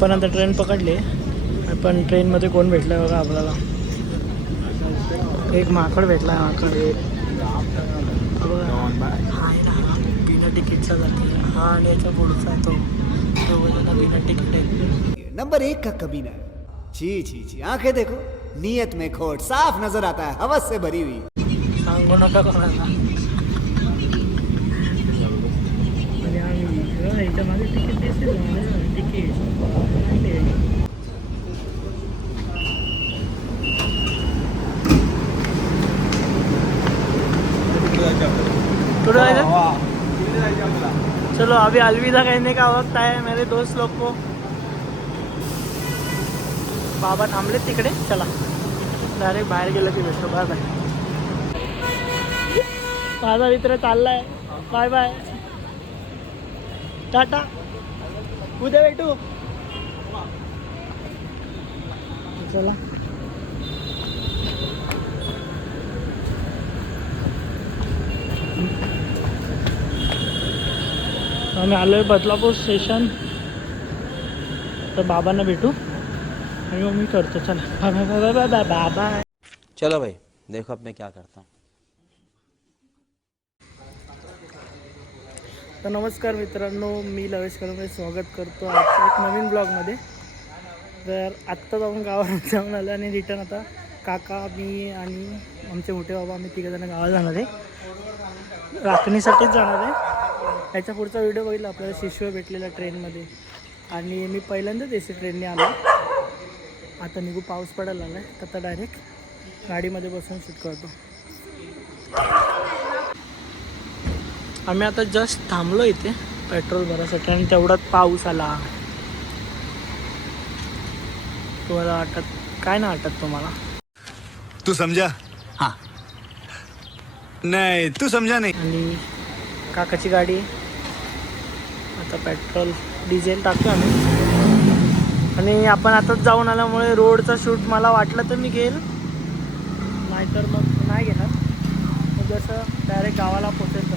आपण आता ट्रेन पकडली. पण ट्रेनमध्ये कोण भेटलं बघा आपल्याला. एक माकड भेटला माकड. आहे हा बिना तिकीटचा जाते. हा आणि याच्या पुढचा आहे तो. तो बिना तिकीट आहे नंबर एक का कमीना छी छी छी. आंखें देखो. नीयत में खोट साफ नजर आता है. हवस से भरी हुई। सांगू नका कोणाला. हो, याच्या मागे तिकीट दिसेल अभी अलविदा कहने का वक्त आहे मेरे दोस्त लोग को। बाबा थांबले तिकडे, चला। डायरेक्ट बाहेर गेलं की भेटतो बाय बाय। माझा मित्र चाललाय बाय बाय। टाटा। उद्या भेटू चला। आम्ही आलो आहे बदलापूर स्टेशन. तर बाबांना भेटू. आणि मग मी करतो. चला. बाय बाय बाय चलो भाई देखो अब मैं क्या करता हूँ. तर नमस्कार मित्रांनो मी लवेश कलमे स्वागत करतो आजच्या एक नवीन ब्लॉगमध्ये. तर आत्ताच आपण गावात जाऊन आलो आणि रिटर्न आता काका मी आणि आमचे मोठे बाबा आम्ही तिघंजणं गावात जाणार आहे. राखणीसाठीच जाणार आहे. याच्या पुढचा व्हिडिओ बघितला आपल्याला शिशु भेटलेला ट्रेनमध्ये. आणि मी पहिल्यांदाच ए सी ट्रेनने आलो. आता निघू पाऊस पडायला आला आहे आता डायरेक्ट गाडीमध्ये बसून शूट करतो. आम्ही आता जस्ट थांबलो इथे पेट्रोल भरासाठी आणि तेवढ्यात पाऊस आला. तुम्हाला वाटत काय नाही वाटत तुम्हाला? तू समझा हाँ. नहीं तू समझा नहीं. आणि काकाची गाडी. आता पेट्रोल डिझेल टाकतो आम्ही. आणि आपण आताच जाऊन आल्यामुळे रोडचा शूट मला वाटलं तर मी घेईल. नाहीतर मग नाही घेणार. मग जसं डायरेक्ट गावाला पोचेल.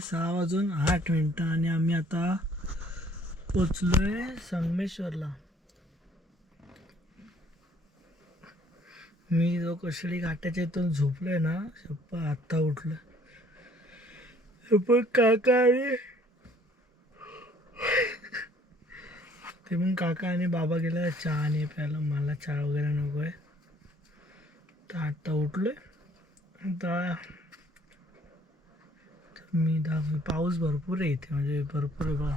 सहा वाजून आठ मिनटं आणि आम्ही आता पोचलोय संगमेश्वरला. मी जो कशडी घाटाच्या इथून झोपलोय ना शप्प आत्ता उठलो पण काका आणि ते मग काका आणि बाबा गेला चहा आणि प्यायला. मला चहा वगैरे नको आहे तर आत्ता उठलोय. आता मी दहा पाऊस भरपूर आहे इथे म्हणजे भरपूर आहे बघा.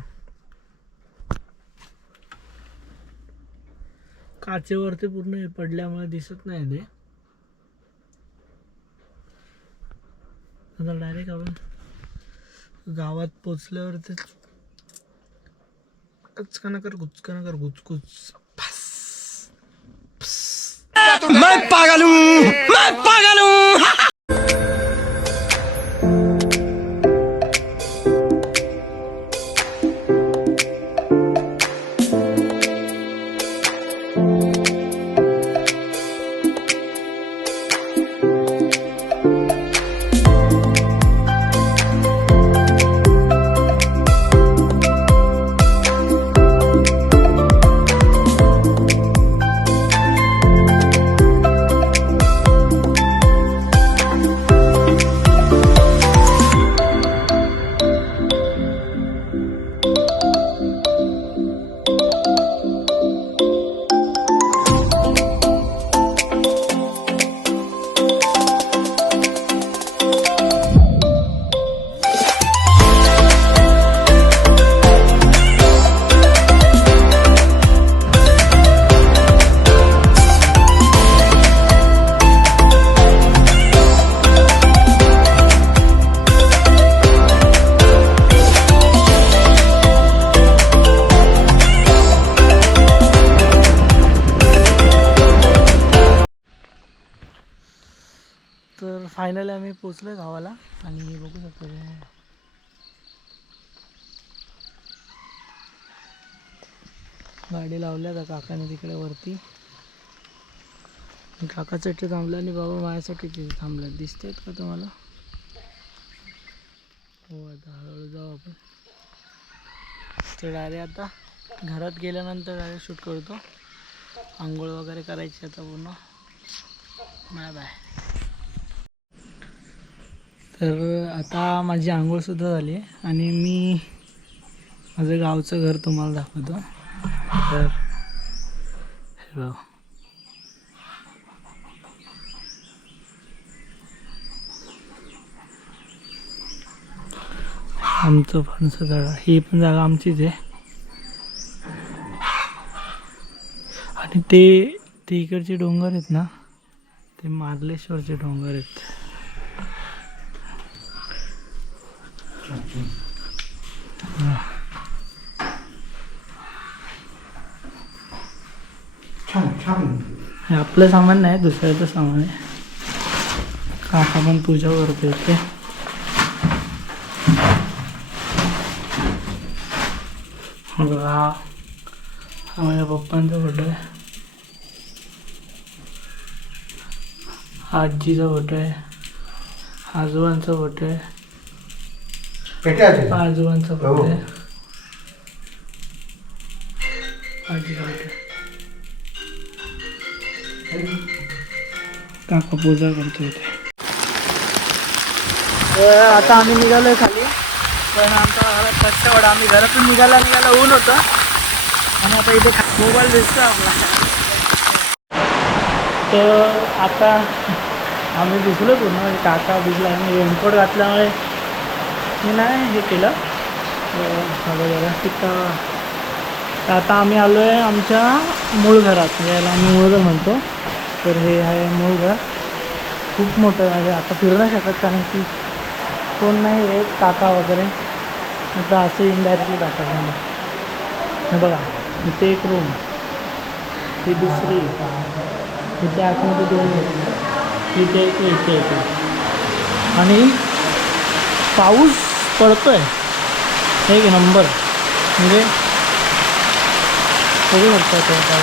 काचेवरती पूर्ण हे पडल्यामुळे दिसत नाही ते. आता डायरेक्ट आपण गावात पोचल्यावरतीच कचकन कर गुचकाना कर गुचकुच मैं पागल हूँ मैं पागल! हूँ फायनली आम्ही पोचलो गावाला आणि बघू शकतो गाडी लावल्या त्या काकाने तिकडे वरती. काकाचं काकासाठी थांबलं आणि बाबा माझ्यासाठी तिथे थांबलं. दिसत आहेत का तुम्हाला? हो आता हळूहळू जाऊ आपण. तर डायरेक्ट आता. घरात गेल्यानंतर डायरेक्ट शूट करतो. आंघोळ वगैरे करायची आता पूर्ण. बाय बाय तर आता माझी आंघोळसुद्धा झाली आहे आणि मी माझं गावचं घर तुम्हाला दाखवतो. तर हे आमचं फणस जागा ही पण जागा आमचीच आहे. आणि ते ते इकडचे डोंगर आहेत ना ते मार्लेश्वरचे डोंगर आहेत हे आपलं सामान नाही दुसऱ्याचं सामान आहे. काका पण पूजा करतो इथे हा माझ्या पप्पांचा फोटो आहे. हा आजीचा फोटो आहे. आजोबांचा फोटो आहे. आजोबांचा फोटो आहे. आजीचा फोटो आहे. काका पूजा करतो इथे तर आता आम्ही निघालोय खाली. पण आमचा घरात कष्टवड आम्ही घरातून निघायला निघायला ऊन होतं. आणि आता इथे मोबाईल दिसतो आपला. तर आता आम्ही भिजलो पूर्ण. म्हणजे काका भिजला आणि रेनकोट घातल्यामुळे मी नाही हे केलं. अं, व्यवस्थित अं, तर आता आम्ही आलो आहे आमच्या मूळ घरात म्हणजे याला आम्ही मूळ घर म्हणतो. तर हे आहे मूळ घर. खूप मोठं आहे. म्हणजे आता फिरू नाही शकत कारण की कोण नाही आहे काका वगैरे. आता असं इनडायरेक्टली दाखवलं हे बघा इथे एक रूम ही दुसरी इथे आतमध्ये दोन room. इथे एक इथे एक आणि पाऊस पडतो आहे एक नंबर म्हणजे बघू शकता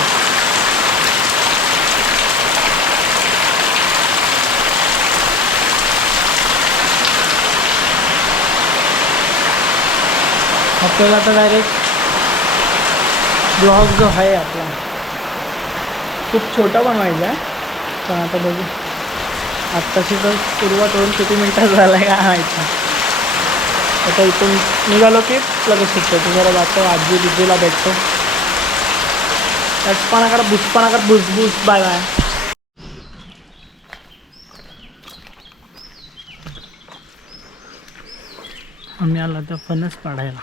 आपल्याला आता डायरेक्ट ब्लॉग जो आहे आपला खूप छोटा बनवायचा आहे. पण आता बघू. आत्ताशी तर सुरुवात होऊन किती मिनटात झाला आहे काय माहिती आता इथून निघालो की लगेच शिकतो तू जरा जातो आजी बिजीला भेटतो. टचपाना करा बुसपाना कर बुसबुस बाय बाय. आम्ही आलो तर फणस पाडायला.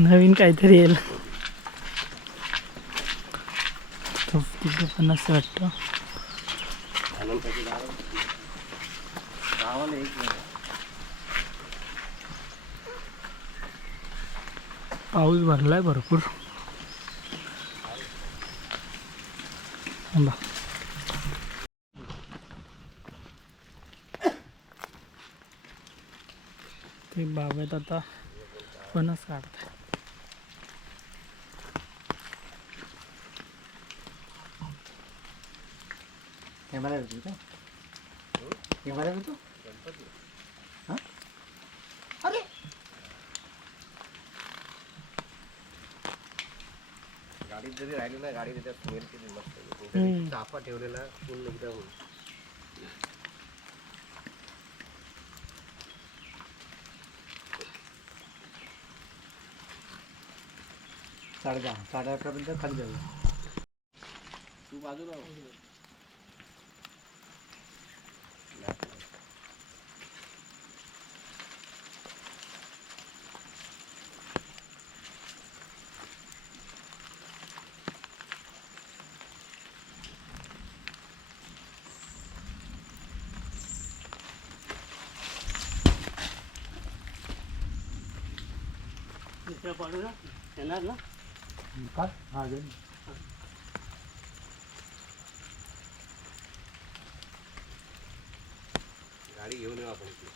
नवीन काहीतरी येईल. तो तिथे फणस वाटतं पाऊस भरलाय भरपूर थांबा. ते बाबेत आता फणस काढताय कॅमेरा घेतो का कॅमेरा घेतो हाँ अरे गाडीत जरी राहिली ना गाडी त्याच्यात स्मेल किती मस्त येते. हम्म. चाफा ठेवलेला पूर्ण एकदम साडे दहा साडे अकरापर्यंत खाली जाऊ तू बाजूला हो. गाडी घेऊन येऊ आपण इथे.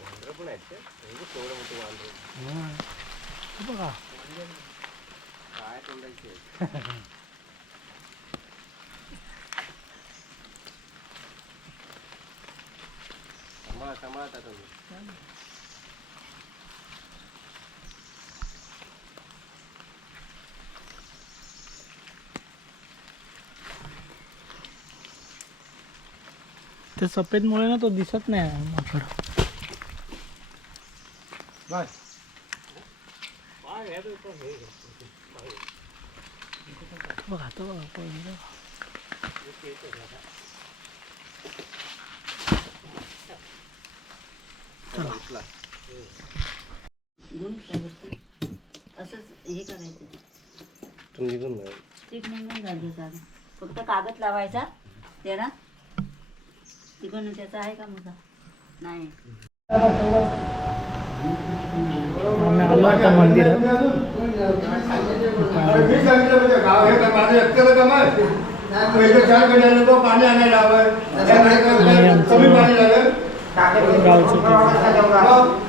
वांदरं पण आहेत ते. एवढं केवढं मोठं वांदरं. बघा काय तोंडायची आहेत. ते सफेदमुळे ना तो दिसत नाही माकड बघा आता बघा पहिलं. असंच हे करायचं तुम्ही झालं फक्त कागद लावायचा त्याला तिकडनं त्याचा आहे का मोठा नाही आम्ही आलो आता मंदिरात मी सांगितलं म्हणजे गाव हे काय माझं एकट्याचं काम आहे पहिले चार गड्या लोक पाणी आणायला हवं. कमी पाणी लागेल. गावचं मला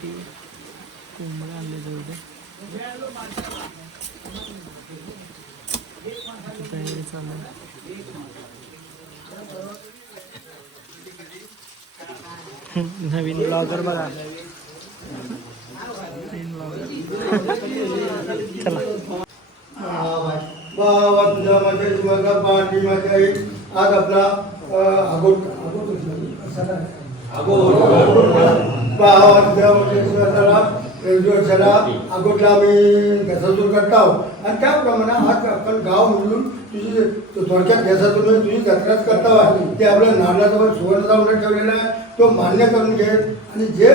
राखणीसाठी कोंबड्या आणले जाऊ तयारी चालू नवीन ब्लॉगर बघा. नवीन ब्लॉगर. चला आज आपला अगोट मध्ये अगोदर आम्ही घसातून करतो आहोत आणि त्याप्रमाणे आज आपण गाव मिळून तुझी थोडक्यात घसातून तुझी जत्राच करता ते आपल्या नारळाजवळ सुवर्ण जाऊन ठेवलेला आहे तो मान्य करून घे आणि जे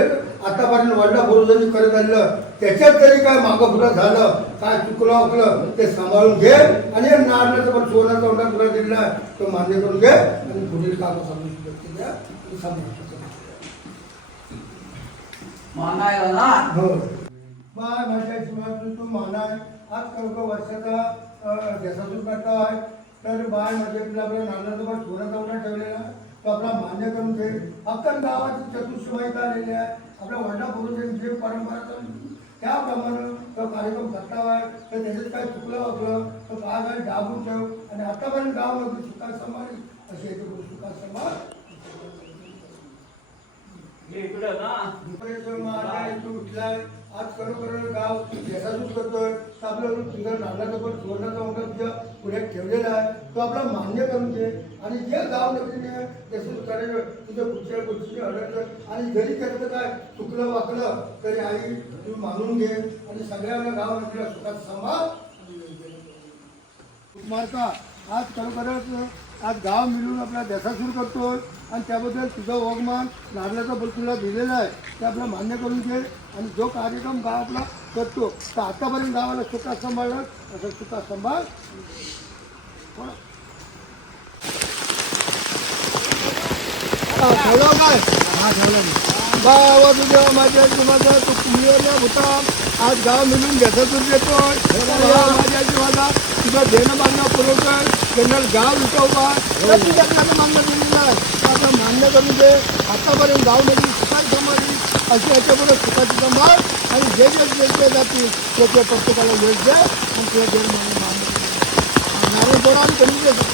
आतापर्यंत वडला पूर्वजांनी करत आलेलं त्याच्यात तरी काय मागं पुढं झालं काय चुकलं आपलं ते सांभाळून घे आणि या नारळाचं पण सुवर्णाचा उंडा तुला दिलेला आहे तो मान्य करून घे आणि पुढील काम समजून व्यक्ती द्या आणि सांभाळा. हो. बाय माझ्या जीवातून तू मानाय. आज कळक वर्षाचा करता आहे. तर बाय म्हणजे आपल्या पण सुवर्णाचा ठेवलेला आहे. तो आपला मान्य करून घे अक्कल गावाची चतुर्शिवायता आलेली आहे. आपल्या वडला पूर्वजांची जे परंपरा चालली त्याप्रमाणे तो कार्यक्रम करता आहे तर त्याच्यात काय चुकलं होतं तर काय काय डाबून ठेव. आणि आतापर्यंत गाव नव्हती सुखात सांभाळी अशी याची गोष्ट सुखात उठलाय. आज खरोखर गाव यशासूच करतोय. तर आपलं तुझं नांदाचं पण सुवर्णाचा तुझ्या पुढे ठेवलेला आहे. तो आपला मान्य करून घे आणि जे गाव नवीन जसं करायचं तुझ्या पुढच्या गोष्टी अडकलं आणि जरी त्याचं काय? चुकलं वाकलं तरी आई तू मानून घे. आणि सगळ्यांना गाव नदीला सुखात सांभाळ. मार्का आज खरोखरच आज गाव मिळून आपला देशा सुरू करतोय. आणि त्याबद्दल तुझं वगमान नारळाचा बोल तुला दिलेला आहे. ते आपलं मान्य करून घे. आणि जो कार्यक्रम गाव आपला करतो तर आतापर्यंत गावाला सुखात सांभाळलं. असं सुखात सांभाळ. हा, ठेवलं काय? हा ठेवलं बाबा तुझ्या माझ्या जीवाचा तू होता. आज गाव मिळून घेतातून देतोय बाबा, माझ्या जीवाला तुझं देणं मागणं पुरवतोय त्यांना गाव विकवता तर तुझ्याकडे मागणं दिलेलं आहे तर आता मान्य करून दे आतापर्यंत गावमध्ये सुखाची सांभाळली अशी याच्यापुढे सुखाची सांभाळ आणि जे जे योग्य जातील ते ते प्रत्येकाला योग्य आणि तुला देण मागणं मागणं नारळ पोरा आणि कमी देतो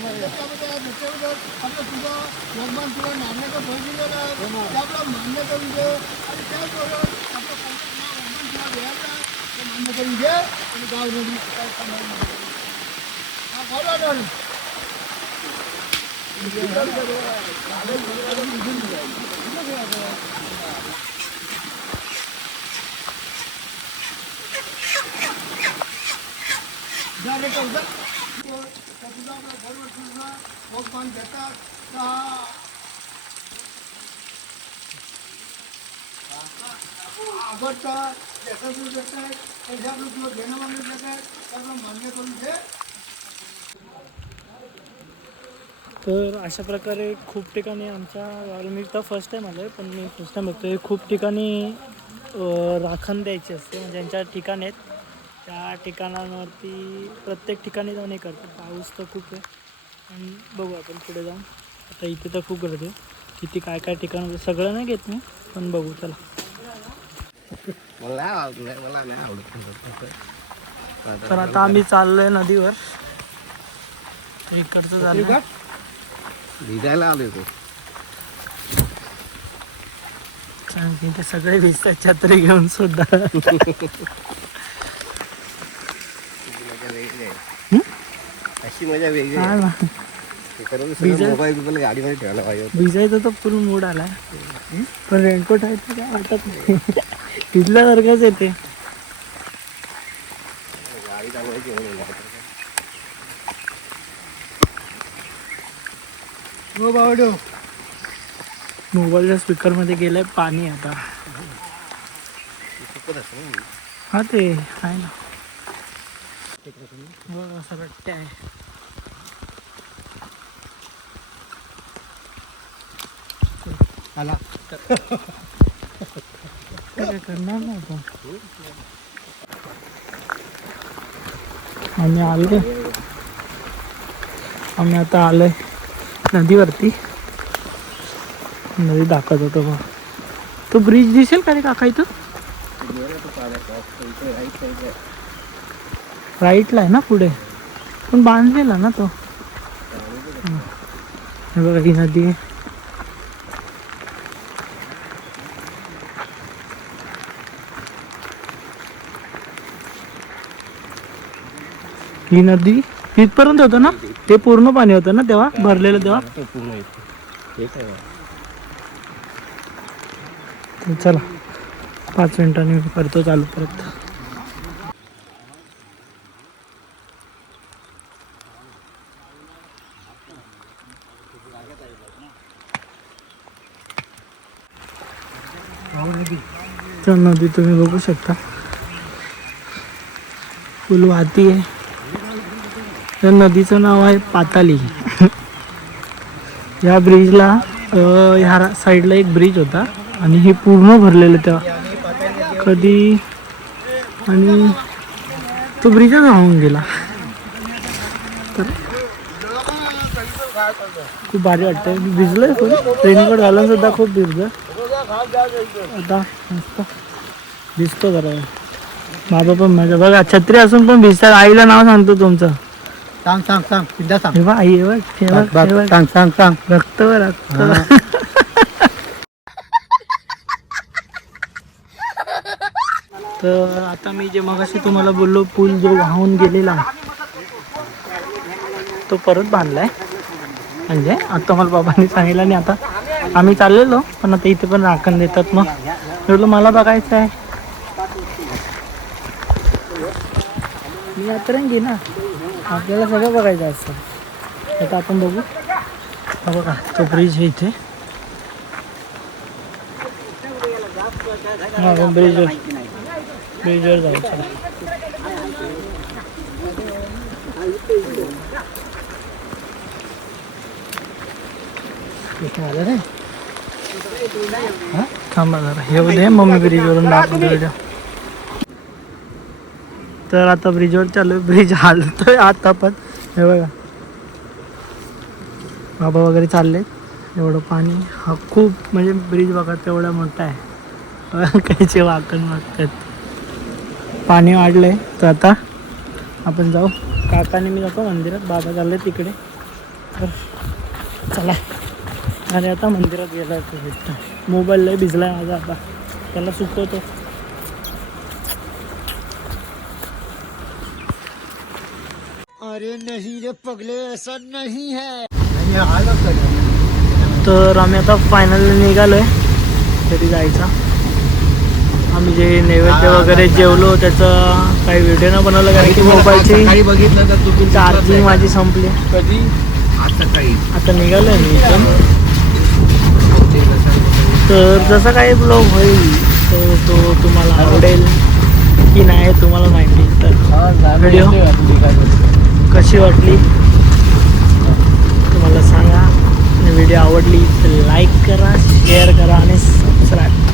त्याच्यामध्ये आपलं तुझा निर्माण किंवा नाण्याचा भर दिलेला आहे त्याला मान्य करून घे आणि त्याचबरोबर त्याचा देत पैसा घेणं देत मान्य करून घे. तर अशा प्रकारे खूप ठिकाणी आमच्या मी तर फर्स्ट टाईम आलो आहे पण मी फर्स्ट टाईम बघतोय. खूप ठिकाणी राखण द्यायची असते. म्हणजे ज्यांच्या ठिकाण आहेत ठिकाणांवरती प्रत्येक ठिकाणी जाऊन हे करतात. पाऊस तर खूप आहे. आणि बघू आपण पुढे जाऊन. आता इथे तर खूप गर्दी आहे. किती काय काय ठिकाण सगळं नाही घेत मी पण बघू चला. मला नाही आवडत नाही मला नाही आवडत. तर आता आम्ही चाललोय नदीवर. इकडचं झालं. भिजायला आलो तो कारण की ते सगळे भिजतात छत्री घेऊन सुद्धा मजा वेगळी आहे अशी मजा वेगळी हा ना. सगळं मोबाईल बिबाईल गाडीमध्ये ठेवायला पाहिजे होतं. भिजायचा तर फुल मूड आलाय पण रेनकोट आहे तर काय वाटत नाही. भिजल्यासारखंच येते गाडी चालवायची म्हणून नाही. हो बावडो मोबाईलच्या स्पीकरमध्ये गेलंय पाणी आता. चुकत असतं ना. हा ते आहे ना. हो असं रट्टे आला. करणार ना आम्ही आलो. आम्ही आता आलोय नदीवरती. नदी दाखवत होतो बघ. तो ब्रिज दिसेल का रे काका इथं? राईटला आहे ना पुढे. पण बांधलेला ना तो. बघा ही नदी आहे. ही नदी इथपर्यंत होतं ना? ते पूर्ण पाणी होतं ना तेव्हा? भरलेलं तेव्हा? चला पाच मिनिटांनी करतो चालू परत. नदी तुम्ही बघू शकता. फुल वाहती आहे. त्या नदीचं नाव आहे पाताली. या ब्रिजला ह्या रा- साईडला एक ब्रिज होता आणि हे पूर्ण भरलेलं तेव्हा कधी आणि तो ब्रिजच वाहून गेला. तर खूप भारी वाटतं भिजलंय खूप रेनकोट घालून सुद्धा खूप भिजलं. आता मस्त भिजतो जरा. बाबा पण माझ्या बघा छत्री असून पण भिजतात. आईला नाव सांगतो तुमचं. सांग सांग सांग. सिद्धा सांग. हे बघ आई हे बघ हे बघ, बघ, हे बघ. सांग सांग सांग. रक्त व रक्त तर आता मी जे मगाशी तुम्हाला बोललो पूल जो वाहून गेलेला तो परत बांधलाय. म्हणजे आता मला बाबांनी सांगितलं आणि आता आम्ही चाललेलो पण आता इथे पण राखण देतात मग. मी बोललो मला बघायचं आहे. मी यात्रेन ना आपल्याला सगळं बघायचं असतं. आता आपण बघू. हा बघा तो ब्रिज आहे इथे. हा ब्रिजवर ब्रिजवर जाऊ चला. इथे आलं रे. हा? थांबा जरा. हे उद्या मम्मी ब्रिजवरून दाखवतो व्हिडिओ तर आता ब्रिजवर चालू आहे ब्रिज हालतोय आता पण. हे बघा. बाबा वगैरे चालले एवढं पाणी. हा खूप म्हणजे ब्रिज बघा तेवढा मोठा आहे. काहीचे वाकण वागतात पाणी वाढलंय. तर आता आपण जाऊ. काकाने मी जातो मंदिरात. बाबा चालले तिकडे तर चला. आणि आता मंदिरात गेला तो भेटतो मोबाईल लय भिजलाय माझा. आता त्याला सुकवतो. तर आम्ही आता फायनली निघालोय तरी जायचा. आम्ही जे नैवेद्य वगैरे जेवलो त्याचं काही व्हिडिओ न बनवलं कारण की मोबाईलची बघितलं तर चार्जिंग माझी संपली. कधी? आता काही. आता निघालोय मी तर जसा काही ब्लॉग होईल तो तो तुम्हाला आवडेल की नाही तुम्हाला माहिती तर व्हिडिओ कशी वाटली? तुम्हाला सांगा. आणि व्हिडिओ आवडली तर लाईक करा शेअर करा आणि subscribe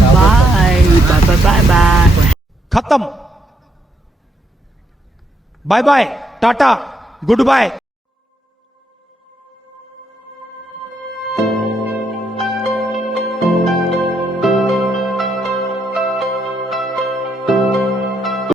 bye bye bye bye bye bye tata good bye